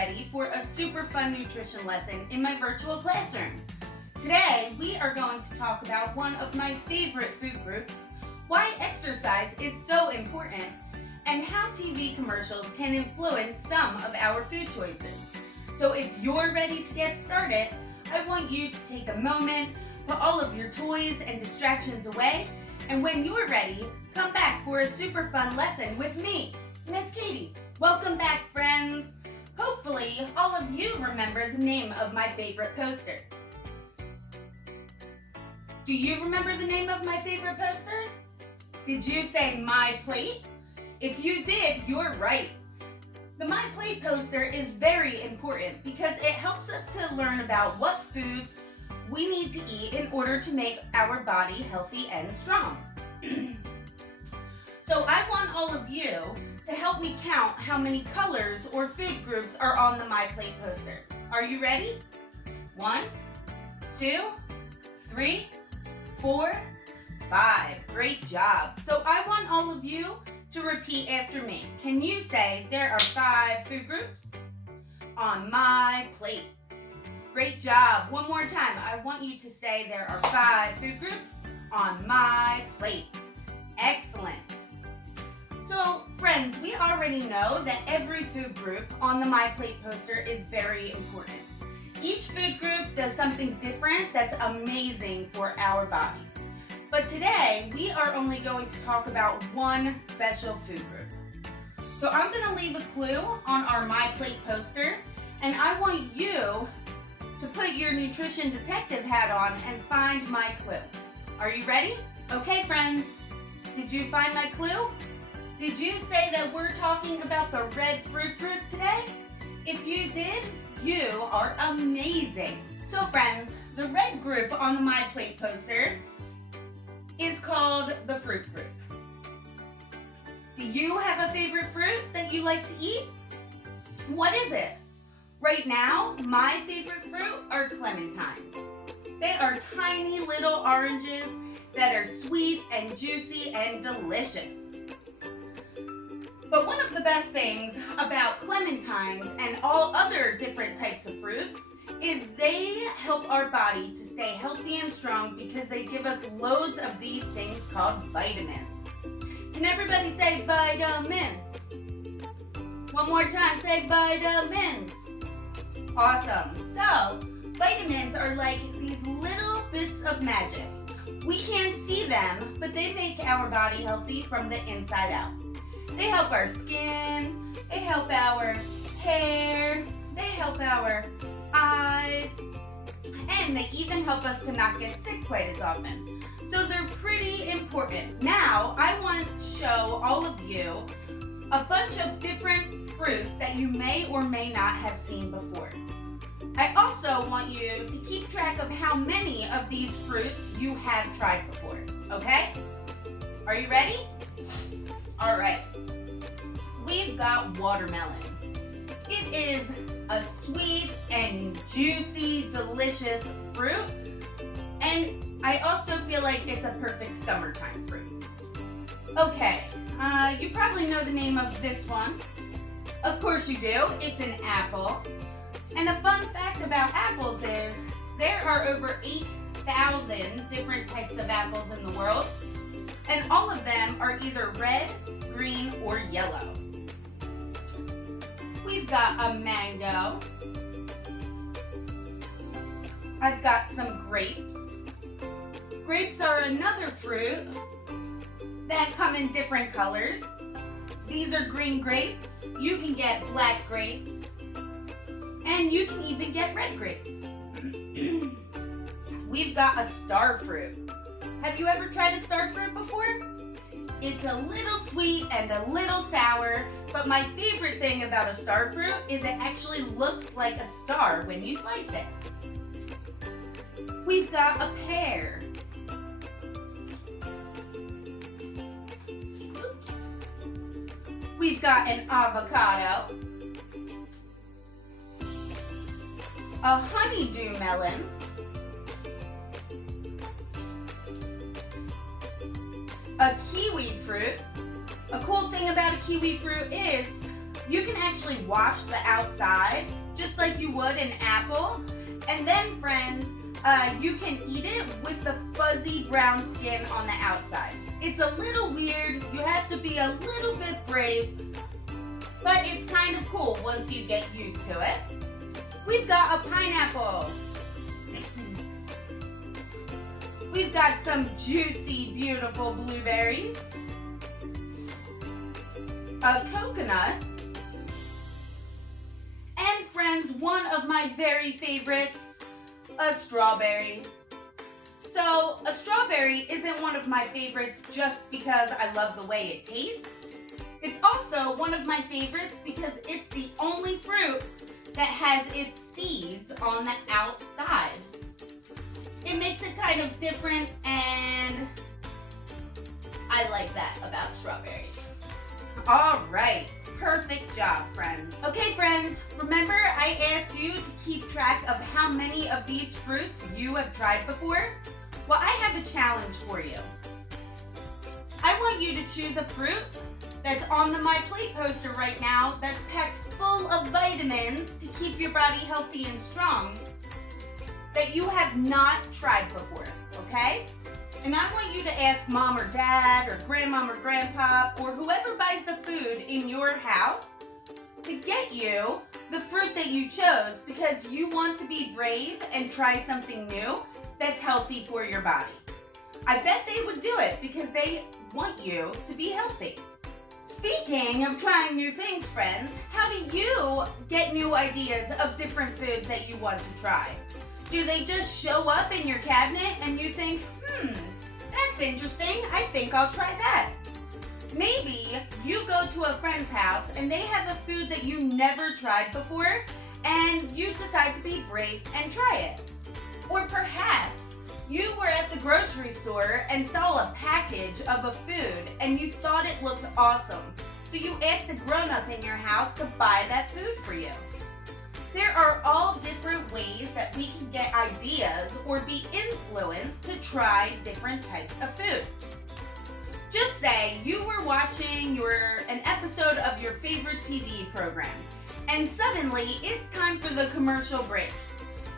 ready for a super fun nutrition lesson in my virtual classroom. Today, we are going to talk about one of my favorite food groups, why exercise is so important, and how TV commercials can influence some of our food choices. So if you're ready to get started, I want you to take a moment, put all of your toys and distractions away, and when you're ready, come back for a super fun lesson with me, Miss Katie. Welcome back, friends. Hopefully, all of you remember the name of my favorite poster. Do you remember the name of my favorite poster? Did you say My Plate? If you did, you're right. The My Plate poster is very important because it helps us to learn about what foods we need to eat in order to make our body healthy and strong. So I want all of you to help me count how many colors or food groups are on the My Plate poster. Are you ready? 1, 2, 3, 4, 5. Great job. So I want all of you to repeat after me. Can you say there are 5 food groups on my plate? Great job. One more time. I want you to say there are 5 food groups on my plate. Excellent. So, friends, we already know that every food group on the My Plate poster is very important. Each food group does something different that's amazing for our bodies. But today, we are only going to talk about one special food group. So I'm going to leave a clue on our My Plate poster, and I want you to put your nutrition detective hat on and find my clue. Are you ready? Okay, friends. Did you find my clue? Did you say that we're talking about the red fruit group today? If you did, you are amazing. So friends, the red group on the My Plate poster is called the fruit group. Do you have a favorite fruit that you like to eat? What is it? Right now, my favorite fruit are clementines. They are tiny little oranges that are sweet and juicy and delicious. But one of the best things about clementines and all other different types of fruits is they help our body to stay healthy and strong because they give us loads of these things called vitamins. Can everybody say vitamins? One more time, say vitamins. Awesome. So, vitamins are like these little bits of magic. We can't see them, but they make our body healthy from the inside out. They help our skin, they help our hair, they help our eyes, and they even help us to not get sick quite as often. So they're pretty important. Now, I want to show all of you a bunch of different fruits that you may or may not have seen before. I also want you to keep track of how many of these fruits you have tried before, okay? Are you ready? All right. We've got watermelon. It is a sweet and juicy, delicious fruit, and I also feel like it's a perfect summertime fruit. Okay, you probably know the name of this one. Of course you do. It's an apple. And a fun fact about apples is there are over 8,000 different types of apples in the world, and all of them are either red, green, or yellow. We've got a mango. I've got some grapes. Grapes are another fruit that come in different colors. These are green grapes. You can get black grapes. And you can even get red grapes. We've got a star fruit. Have you ever tried a star fruit before? It's a little sweet and a little sour, but my favorite thing about a star fruit is it actually looks like a star when you slice it. We've got a pear. Oops. We've got an avocado. A honeydew melon, a kiwi fruit. A cool thing about a kiwi fruit is You can actually wash the outside just like you would an apple. And then, friends, you can eat it with the fuzzy brown skin on the outside. It's a little weird. You have to be a little bit brave, but it's kind of cool once you get used to it. We've got a pineapple. We've got some juicy, beautiful blueberries. A coconut. And friends, one of my very favorites, a strawberry. So a strawberry isn't one of my favorites just because I love the way it tastes. It's also one of my favorites because it's the only fruit that has its seeds on the outside. It makes it kind of different, and I like that about strawberries. All right. Perfect job, friends. Okay, friends, remember I asked you to keep track of how many of these fruits you have tried before? Well, I have a challenge for you. I want you to choose a fruit that's on the My Plate poster right now that's packed full of vitamins to keep your body healthy and strong that you have not tried before, okay? And I want you to ask mom or dad or grandmom or grandpa or whoever buys the food in your house to get you the fruit that you chose because you want to be brave and try something new that's healthy for your body. I bet they would do it because they want you to be healthy. Speaking of trying new things, friends, how do you get new ideas of different foods that you want to try? Do they just show up in your cabinet and you think, that's interesting, I think I'll try that? Maybe you go to a friend's house and they have a food that you never tried before and you decide to be brave and try it. Or perhaps you were at the grocery store and saw a package of a food and you thought it looked awesome. So you asked a grown-up in your house to buy that food for you. There are all different ways that we can get ideas or be influenced to try different types of foods. Just say you were watching an episode of your favorite TV program, and suddenly it's time for the commercial break.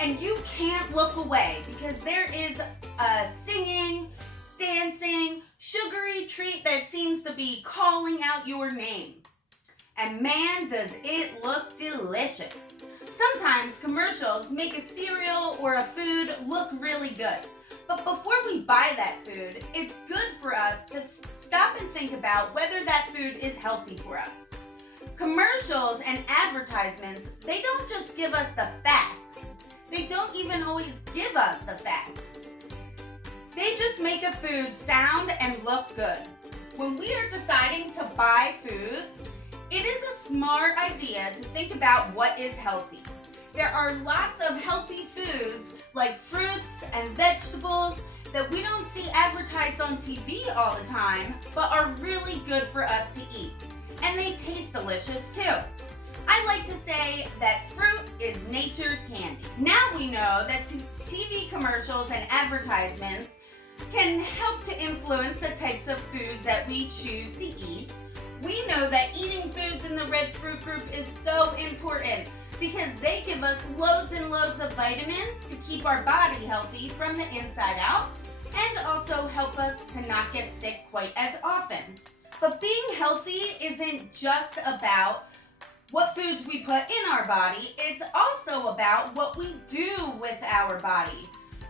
And you can't look away because there is a singing, dancing, sugary treat that seems to be calling out your name. And man, does it look delicious. Sometimes commercials make a cereal or a food look really good. But before we buy that food, it's good for us to stop and think about whether that food is healthy for us. Commercials and advertisements, they don't just give us the facts. They don't even always give us the facts. They just make a food sound and look good. When we are deciding to buy foods, it is a smart idea to think about what is healthy. There are lots of healthy foods like fruits and vegetables that we don't see advertised on TV all the time, but are really good for us to eat. And they taste delicious too. I like to say that fruit is nature's candy. Now we know that TV commercials and advertisements can help to influence the types of foods that we choose to eat. We know that eating foods in the red fruit group is so important because they give us loads and loads of vitamins to keep our body healthy from the inside out and also help us to not get sick quite as often. But being healthy isn't just about what foods we put in our body, it's also about what we do with our body.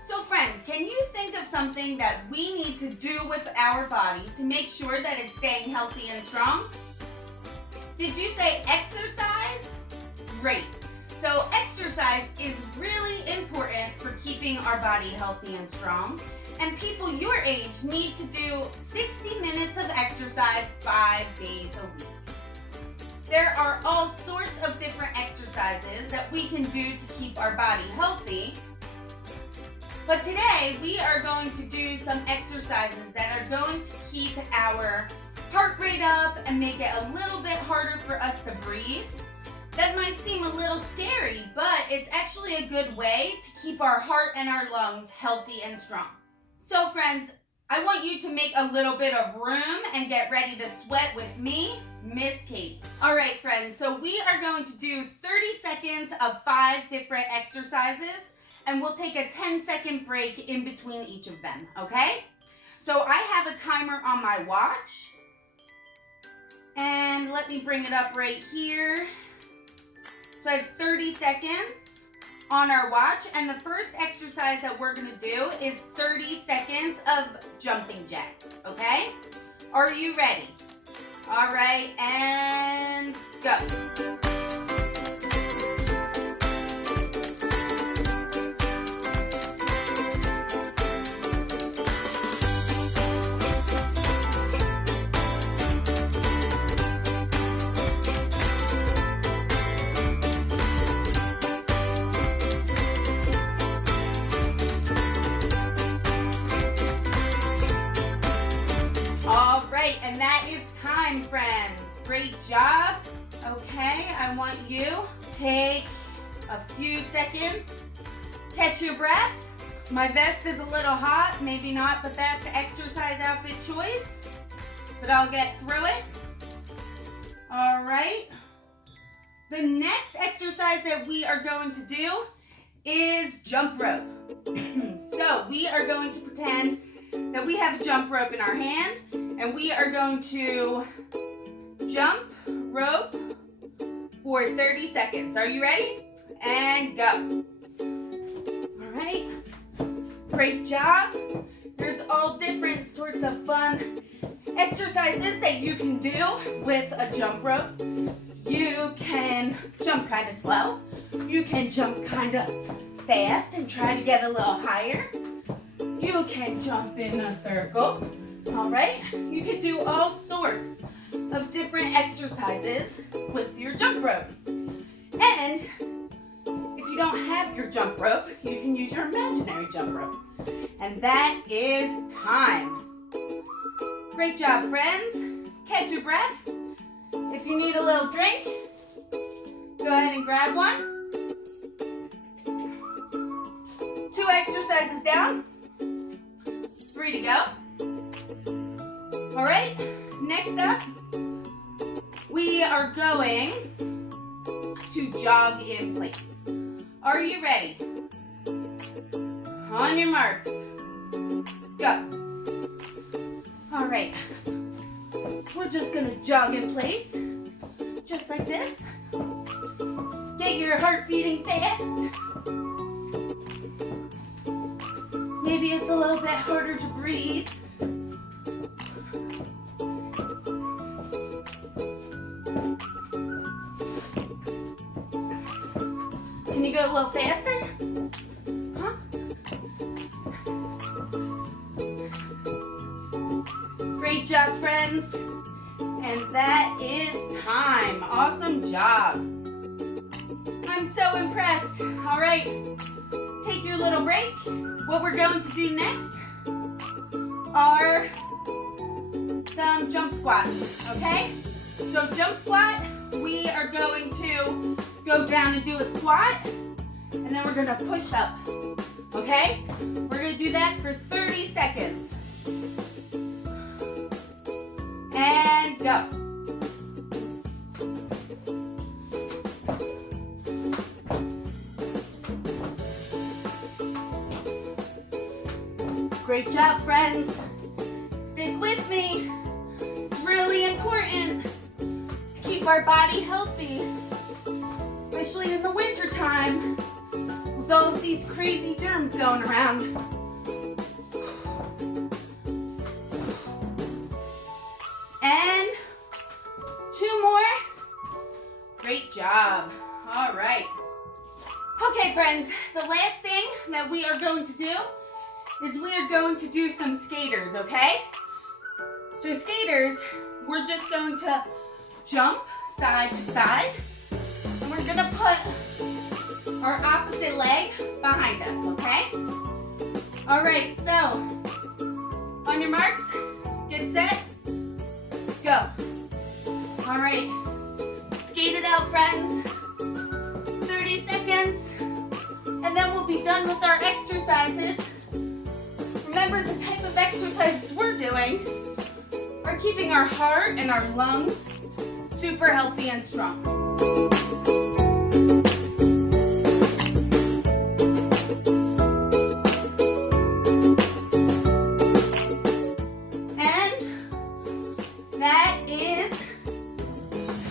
So friends, can you think of something that we need to do with our body to make sure that it's staying healthy and strong? Did you say exercise? Great. So exercise is really important for keeping our body healthy and strong. And people your age need to do 60 minutes of exercise 5 days a week. There are all sorts of different exercises that we can do to keep our body healthy. But today we are going to do some exercises that are going to keep our heart rate up and make it a little bit harder for us to breathe. That might seem a little scary, but it's actually a good way to keep our heart and our lungs healthy and strong. So friends, I want you to make a little bit of room and get ready to sweat with me. Miss Katie. All right, friends, so we are going to do 30 seconds of 5 different exercises, and we'll take a 10-second break in between each of them, okay? So I have a timer on my watch, and let me bring it up right here. So I have 30 seconds on our watch, and the first exercise that we're gonna do is 30 seconds of jumping jacks, okay? Are you ready? All right, and go. All right, and that is time, friends. Great job. Okay, I want you to take a few seconds, catch your breath. My vest is a little hot, maybe not the best exercise outfit choice, but I'll get through it. All right. The next exercise that we are going to do is jump rope. So we are going to pretend that we have a jump rope in our hand, and we are going to jump rope for 30 seconds. Are you ready? And go. All right. Great job. There's all different sorts of fun exercises that you can do with a jump rope. You can jump kind of slow. You can jump kind of fast and try to get a little higher. You can jump in a circle, all right? You can do all sorts of different exercises with your jump rope. And if you don't have your jump rope, you can use your imaginary jump rope. And that is time. Great job, friends. Catch your breath. If you need a little drink, go ahead and grab one. 2 exercises down. 3 to go. All right, next up, we are going to jog in place. Are you ready? On your marks, go. All right, we're just gonna jog in place, just like this. Get your heart beating fast. Maybe it's a little bit harder to breathe. Can you go a little faster? Huh? Great job, friends. And that is time. Awesome job. I'm so impressed. All right, take your little break. What we're going to do next are some jump squats, okay? So jump squat, we are going to go down and do a squat, and then we're gonna push up, okay? We're gonna do that for 30 seconds. And go. Great job, friends. Stick with me. It's really important to keep our body healthy, especially in the winter time with all of these crazy germs going around. And 2 more. Great job. All right. Okay, friends, the last thing that we are going to do is we are going to do some skaters, okay? So skaters, we're just going to jump side to side, and we're gonna put our opposite leg behind us, okay? All right, so on your marks, get set, go. All right, skate it out, friends. 30 seconds, and then we'll be done with our exercises. Remember, the type of exercises we're doing are keeping our heart and our lungs super healthy and strong. And that is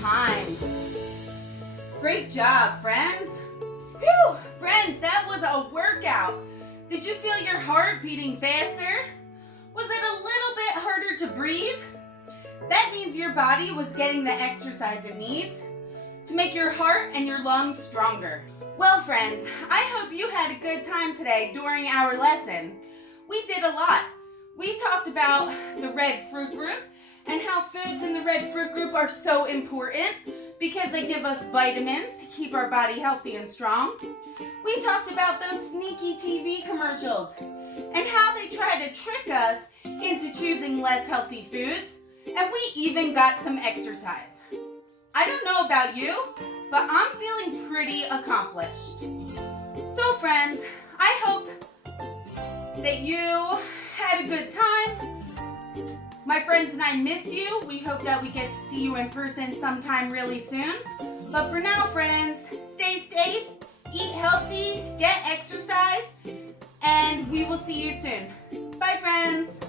time. Great job, friends. Whew, friends, that was a workout. Did you feel your heart beating faster? Was it a little bit harder to breathe? That means your body was getting the exercise it needs to make your heart and your lungs stronger. Well, friends, I hope you had a good time today during our lesson. We did a lot. We talked about the red fruit group and how foods in the red fruit group are so important because they give us vitamins to keep our body healthy and strong. We talked about those sneaky TV commercials and how they try to trick us into choosing less healthy foods, and we even got some exercise. I don't know about you, but I'm feeling pretty accomplished. So friends, I hope that you had a good time. My friends and I miss you. We hope that we get to see you in person sometime really soon. But for now, friends, stay safe, eat healthy, get exercise, and we will see you soon. Bye, friends.